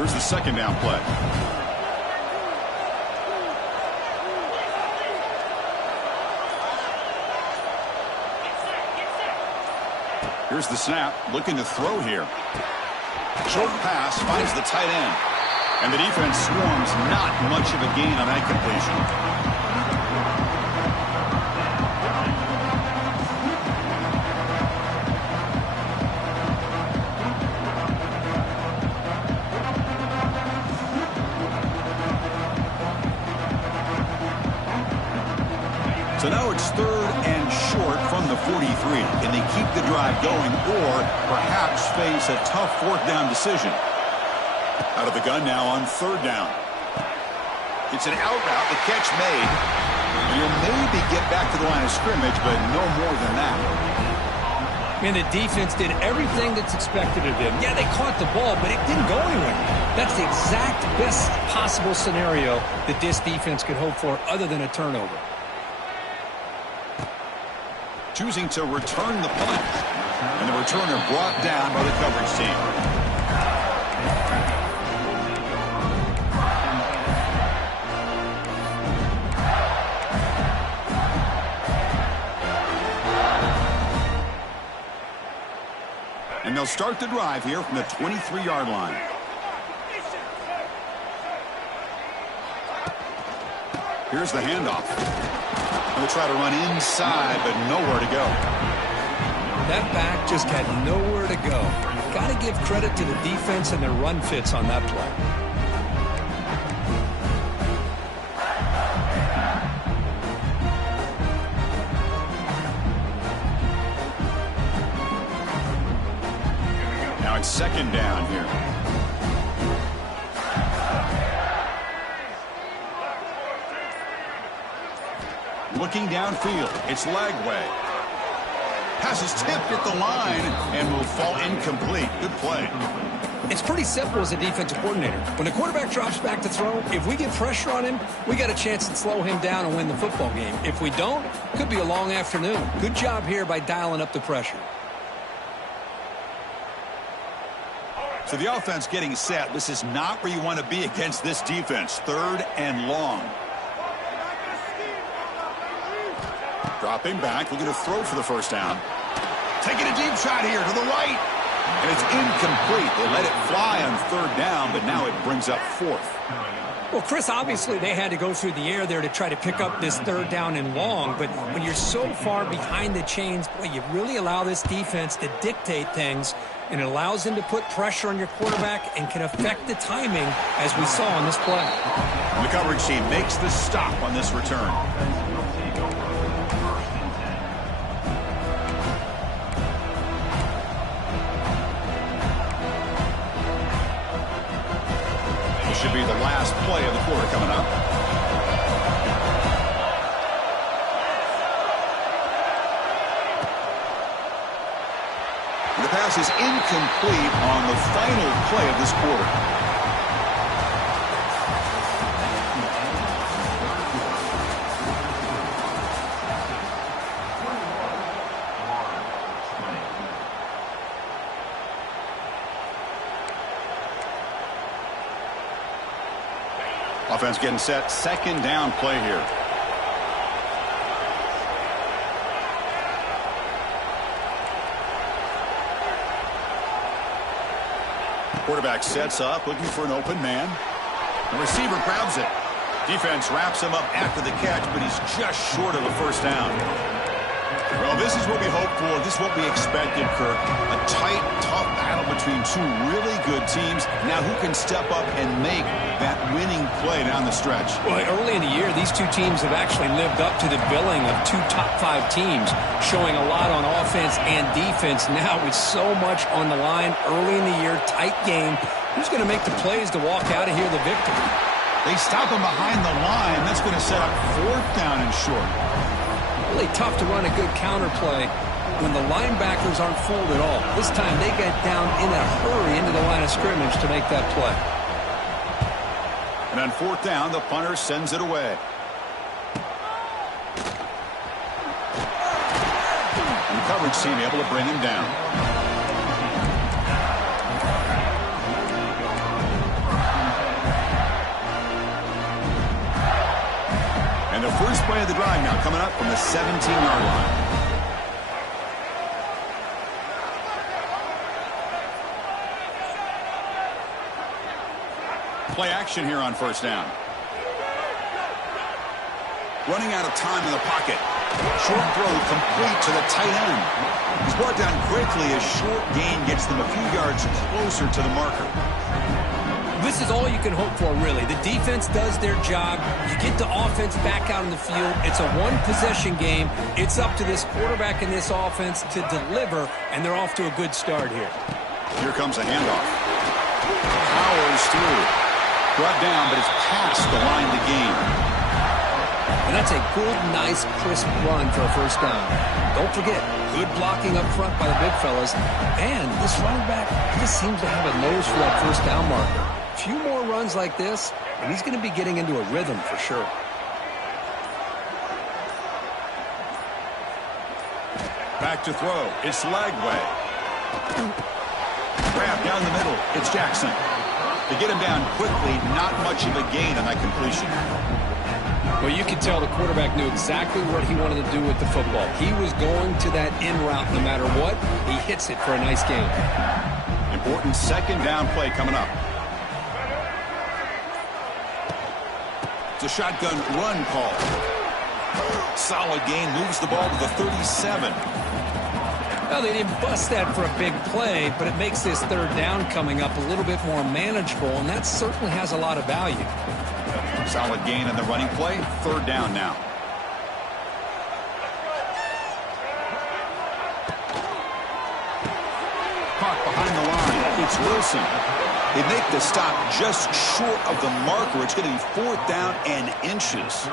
Here's the 2nd down play. Here's the snap, looking to throw here. Short pass finds the tight end. And the defense swarms, not much of a gain on that completion. So now it's 3rd and short from the 43. Can they keep the drive going or perhaps face a tough 4th down decision? Out of the gun now on 3rd down. It's an out route, the catch made. You'll maybe get back to the line of scrimmage, but no more than that. And the defense did everything that's expected of them. Yeah, they caught the ball, but it didn't go anywhere. That's the exact best possible scenario that this defense could hope for other than a turnover. Choosing to return the punt. And the returner brought down by the coverage team. And they'll start the drive here from the 23-yard line. Here's the handoff. They'll try to run inside, but nowhere to go. That back just had nowhere to go. Got to give credit to the defense and their run fits on that play. Now it's 2nd down here. Looking downfield, it's Lagway. Pass is tipped at the line and will fall incomplete. Good play. It's pretty simple as a defensive coordinator. When the quarterback drops back to throw, if we get pressure on him, we got a chance to slow him down and win the football game. If we don't, could be a long afternoon. Good job here by dialing up the pressure. So the offense getting set. This is not where you want to be against this defense. 3rd and long. Dropping back, looking to throw for the 1st down. Taking a deep shot here to the right. And it's incomplete. They let it fly on 3rd down, but now it brings up 4th. Well, Chris, obviously they had to go through the air there to try to pick up this 3rd down and long. But when you're so far behind the chains, boy, you really allow this defense to dictate things. And it allows them to put pressure on your quarterback and can affect the timing, as we saw on this play. And the coverage team makes the stop on this return. Should be the last play of the quarter coming up. The pass is incomplete on the final play of this quarter. Offense getting set. 2nd down play here. Quarterback sets up, looking for an open man. The receiver grabs it. Defense wraps him up after the catch, but he's just short of a 1st down. Well, this is what we hoped for. This is what we expected, Kirk. A tight, tough battle between 2 really good teams. Now who can step up and make that winning play down the stretch? Well, early in the year, these 2 teams have actually lived up to the billing of 2 top 5 teams, showing a lot on offense and defense. Now with so much on the line early in the year, tight game, who's going to make the plays to walk out of here the victor? They stop him behind the line. That's going to set up 4th down and short. Really tough to run a good counter play when the linebackers aren't fooled at all. This time they get down in a hurry into the line of scrimmage to make that play. And on fourth down, the punter sends it away. And the coverage team able to bring him down. And the first play of the drive now coming up from the 17-yard line. Play action here on first down. Running out of time in the pocket. Short throw complete to the tight end. He's brought down quickly as short gain gets them a few yards closer to the marker. This is all you can hope for, really. The defense does their job. You get the offense back out in the field. It's a one-possession game. It's up to this quarterback and this offense to deliver, and they're off to a good start here. Here comes a handoff. Powers through. Brought down, but it's past the line to gain. And that's a good, nice, crisp run for a first down. Don't forget, good blocking up front by the big fellas. And this running back just seems to have a nose for that first down marker. A few more runs like this, and he's going to be getting into a rhythm for sure. Back to throw. It's Lagway. Grab down the middle. It's Jackson. To get him down quickly, not much of a gain on that completion. Well, you could tell the quarterback knew exactly what he wanted to do with the football. He was going to that in route no matter what. He hits it for a nice gain. Important second down play coming up. It's a shotgun run call. Solid gain, moves the ball to the 37. Well, they didn't bust that for a big play, but it makes this third down coming up a little bit more manageable, and that certainly has a lot of value. Solid gain in the running play. Third down now. Caught behind the line. It's Wilson. They make the stop just short of the marker. It's going to be fourth down and inches.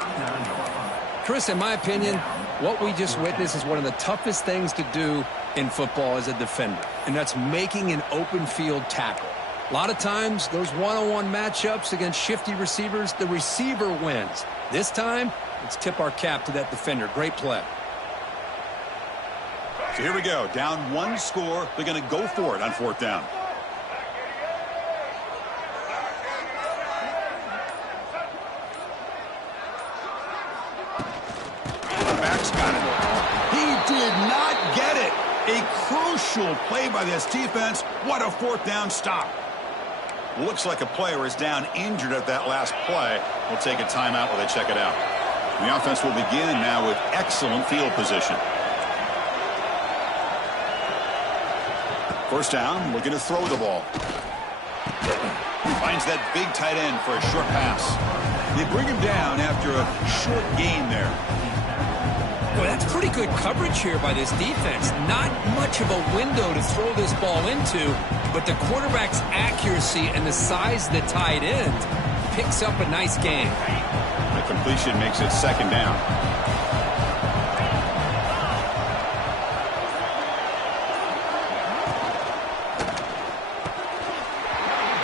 Chris, in my opinion, what we just witnessed is one of the toughest things to do in football as a defender, and that's making an open field tackle. A lot of times, those one-on-one matchups against shifty receivers, the receiver wins. This time, let's tip our cap to that defender. Great play. So here we go. Down one score. They're going to go for it on fourth down. Back's got it. He did not get it. A crucial play by this defense. What a fourth down stop. Looks like a player is down injured at that last play. We'll take a timeout while they check it out. The offense will begin now with excellent field position. First down, looking to throw the ball. Finds that big tight end for a short pass. They bring him down after a short gain there. Boy, that's pretty good coverage here by this defense. Not much of a window to throw this ball into, but the quarterback's accuracy and the size of the tight end picks up a nice gain. The completion makes it second down.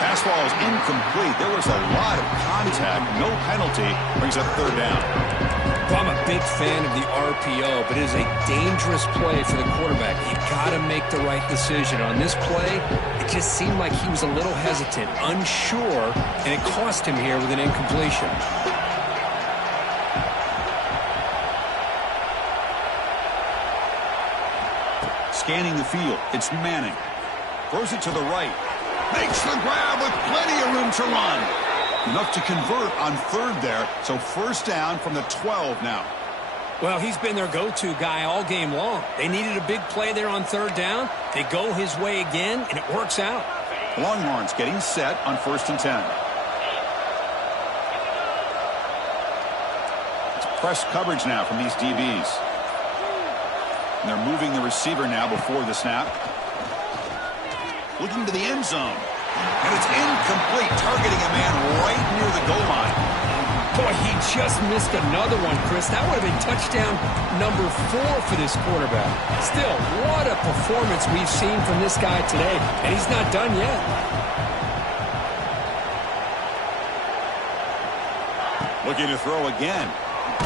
Pass ball is incomplete. There was a lot of contact. No penalty. Brings up third down. Well, I'm a big fan of the RPO, but it is a dangerous play for the quarterback. You got to make the right decision. On this play, it just seemed like he was a little hesitant, unsure, and it cost him here with an incompletion. Scanning the field, it's Manning. Throws it to the right. Makes the grab with plenty of room to run. Enough to convert on third there. So first down from the 12 now. Well, he's been their go-to guy all game long. They needed a big play there on third down. They go his way again, and it works out. Longhorns getting set on 1st and 10. It's press coverage now from these DBs. And they're moving the receiver now before the snap. Looking to the end zone. And it's incomplete, targeting a man right near the goal line. Boy, he just missed another one, Chris. That would have been touchdown number 4 for this quarterback. Still, what a performance we've seen from this guy today, and he's not done yet. Looking to throw again.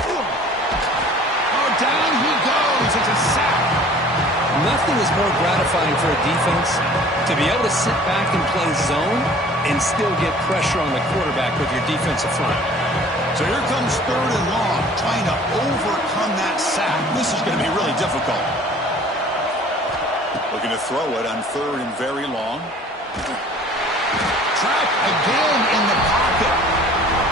Oh, down he goes. It's a sack. Nothing is more gratifying for a defense to be able to sit back and play zone and still get pressure on the quarterback with your defensive front. So here comes 3rd and long, trying to overcome that sack. This is going to be really difficult. Looking to throw it on 3rd and very long. Trapped again in the pocket.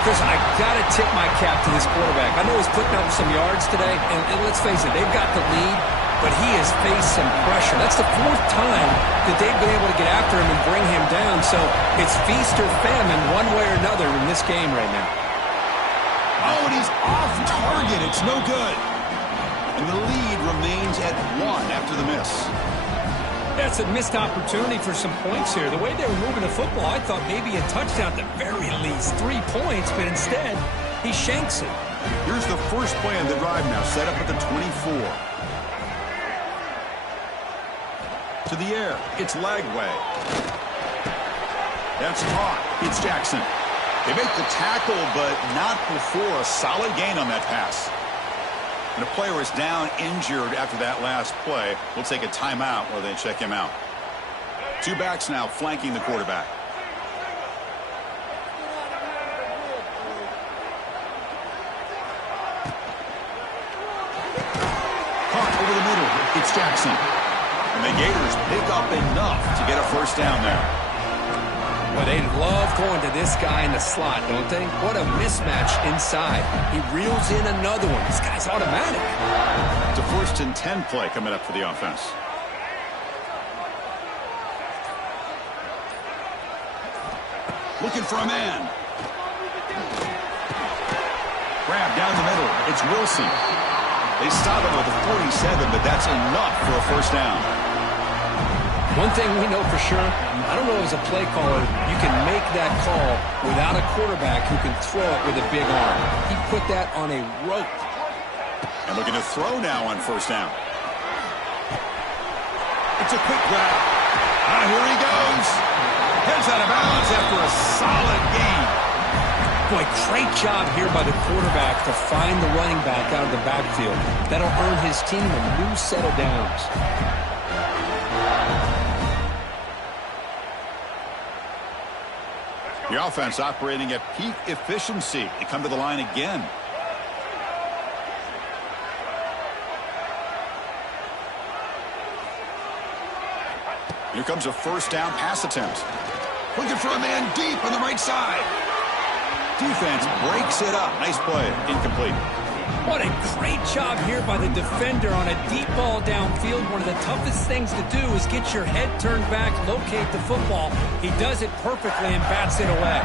Chris, I got to tip my cap to this quarterback. I know he's putting up some yards today, and let's face it, they've got the lead, but he has faced some pressure. That's the 4th time that they've been able to get after him and bring him down. So it's feast or famine one way or another in this game right now. Oh, and he's off target. It's no good. And the lead remains at 1 after the miss. That's a missed opportunity for some points here. The way they were moving the football, I thought maybe a touchdown at the very least, 3 points, but instead, he shanks it. Here's the first play on the drive now, set up at the 24. To the air, it's Lagway. That's caught. It's Jackson. They make the tackle, but not before a solid gain on that pass. And a player is down injured after that last play. We'll take a timeout while they check him out. 2 backs now flanking the quarterback. Caught over the middle. It's Jackson. And the Gators pick up enough to get a first down there. Well, they love going to this guy in the slot, don't they? What a mismatch inside. He reels in another one. This guy's automatic. It's a 1st and 10 play coming up for the offense. Looking for a man. Grab down the middle. It's Wilson. They stop him with a 47, but that's enough for a first down. One thing we know for sure, I don't know as a play caller, you can make that call without a quarterback who can throw it with a big arm. He put that on a rope. And looking to throw now on first down. It's a quick grab. Here he goes. Heads out of bounds after a solid gain. Boy, great job here by the quarterback to find the running back out of the backfield. That'll earn his team a new set of downs. The offense operating at peak efficiency. They come to the line again. Here comes a first down pass attempt. Looking for a man deep on the right side. Defense breaks it up. Nice play. Incomplete. What a great job here by the defender on a deep ball downfield. One of the toughest things to do is get your head turned back, locate the football. He does it perfectly and bats it away.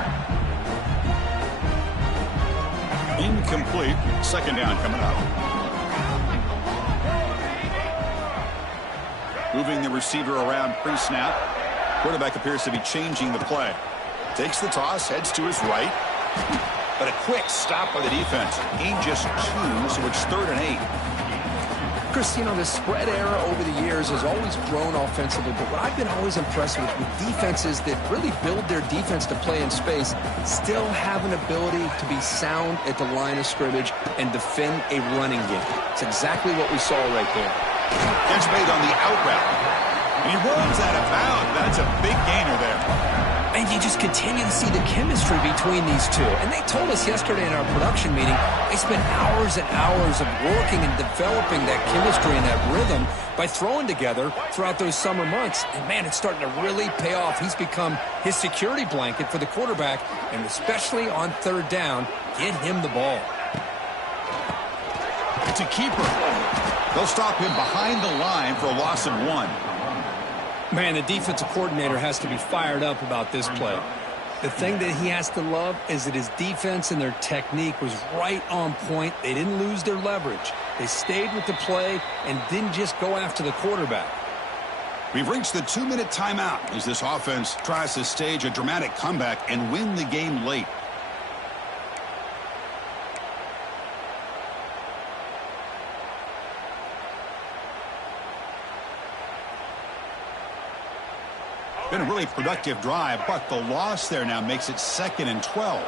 Incomplete. Second down coming up. Moving the receiver around pre-snap. Quarterback appears to be changing the play. Takes the toss, heads to his right. But a quick stop by the defense. Gain just 2, so it's 3rd and 8. Chris, you know, the spread era over the years has always grown offensively, but what I've been always impressed with defenses that really build their defense to play in space still have an ability to be sound at the line of scrimmage and defend a running game. It's exactly what we saw right there. Catch made on the out route. And he runs out of bounds. That's a big gainer there. And you just continue to see the chemistry between these two. And they told us yesterday in our production meeting, they spent hours and hours of working and developing that chemistry and that rhythm by throwing together throughout those summer months. And, man, it's starting to really pay off. He's become his security blanket for the quarterback, and especially on 3rd down, get him the ball. It's a keeper. They'll stop him behind the line for a loss of 1. Man, the defensive coordinator has to be fired up about this play. The thing that he has to love is that his defense and their technique was right on point. They didn't lose their leverage. They stayed with the play and didn't just go after the quarterback. We've reached the 2-minute timeout as this offense tries to stage a dramatic comeback and win the game late. Been a really productive drive, but the loss there now makes it 2nd and 12.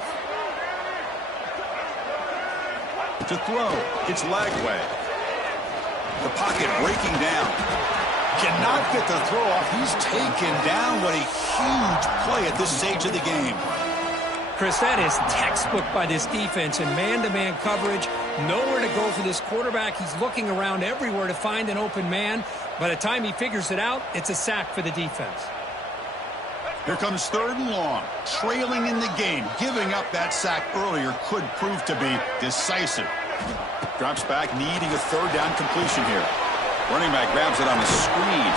To throw, it's Lagway. The pocket breaking down. Cannot get the throw off. He's taken down. What a huge play at this stage of the game. Chris, that is textbook by this defense in man-to-man coverage. Nowhere to go for this quarterback. He's looking around everywhere to find an open man. By the time he figures it out, it's a sack for the defense. Here comes 3rd and long. Trailing in the game. Giving up that sack earlier could prove to be decisive. Drops back, needing a 3rd down completion here. Running back grabs it on the screen.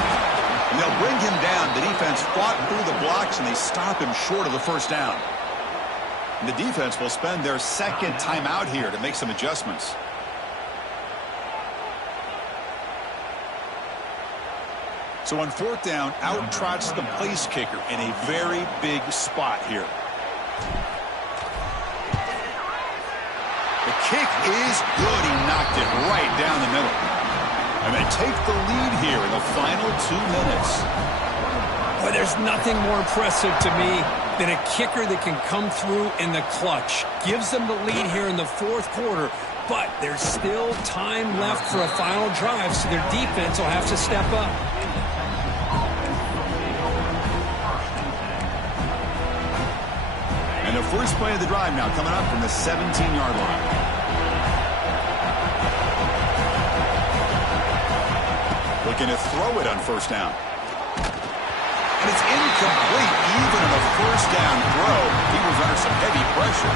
And they'll bring him down. The defense fought through the blocks, and they stop him short of the 1st down. And the defense will spend their 2nd timeout here to make some adjustments. So on 4th down, out trots the place kicker in a very big spot here. The kick is good. He knocked it right down the middle. And they take the lead here in the final 2 minutes. Well, there's nothing more impressive to me than a kicker that can come through in the clutch. Gives them the lead here in the 4th quarter, but there's still time left for a final drive, so their defense will have to step up. And the first play of the drive now coming up from the 17-yard line. Looking to throw it on 1st down. And it's incomplete. Even on the 1st down throw, he was under some heavy pressure.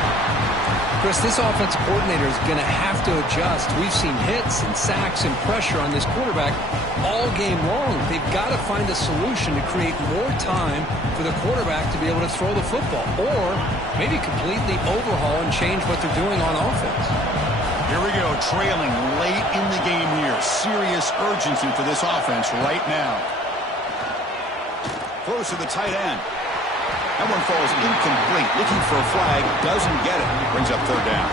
Chris, this offensive coordinator is going to have to adjust. We've seen hits and sacks and pressure on this quarterback all game long. They've got to find a solution to create more time for the quarterback to be able to throw the football, or maybe completely overhaul and change what they're doing on offense. Here we go, trailing late in the game here. Serious urgency for this offense right now. Close to the tight end. That one falls incomplete. Looking for a flag, doesn't get it. Brings up 3rd down.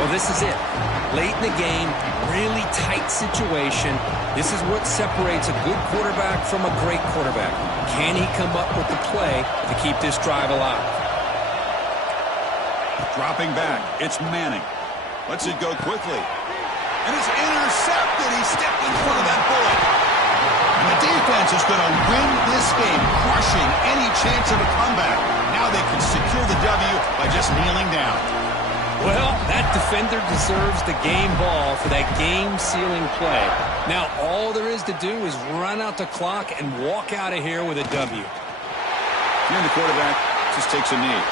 Well, this is it. Late in the game, really tight situation. This is what separates a good quarterback from a great quarterback. Can he come up with the play to keep this drive alive? Dropping back, it's Manning. Lets it go quickly. And it's intercepted. He stepped in front of that bullet. And the defense is going to win this game, crushing any chance of a comeback. Now they can secure the W by just kneeling down. Well, that defender deserves the game ball for that game-sealing play. Now, all there is to do is run out the clock and walk out of here with a W. Here the quarterback just takes a knee.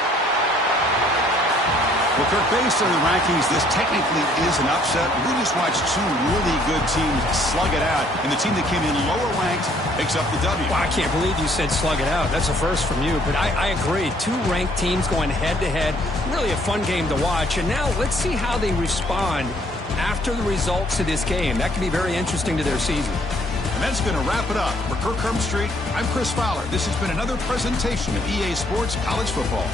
Well, Kirk, based on the rankings, this technically is an upset. We just watched 2 really good teams slug it out, and the team that came in lower ranked picks up the W. Well, I can't believe you said slug it out. That's a first from you, but I agree. 2 ranked teams going head-to-head. Really a fun game to watch, and now let's see how they respond after the results of this game. That can be very interesting to their season. And that's going to wrap it up. For Kirk Street, I'm Chris Fowler. This has been another presentation of EA Sports College Football.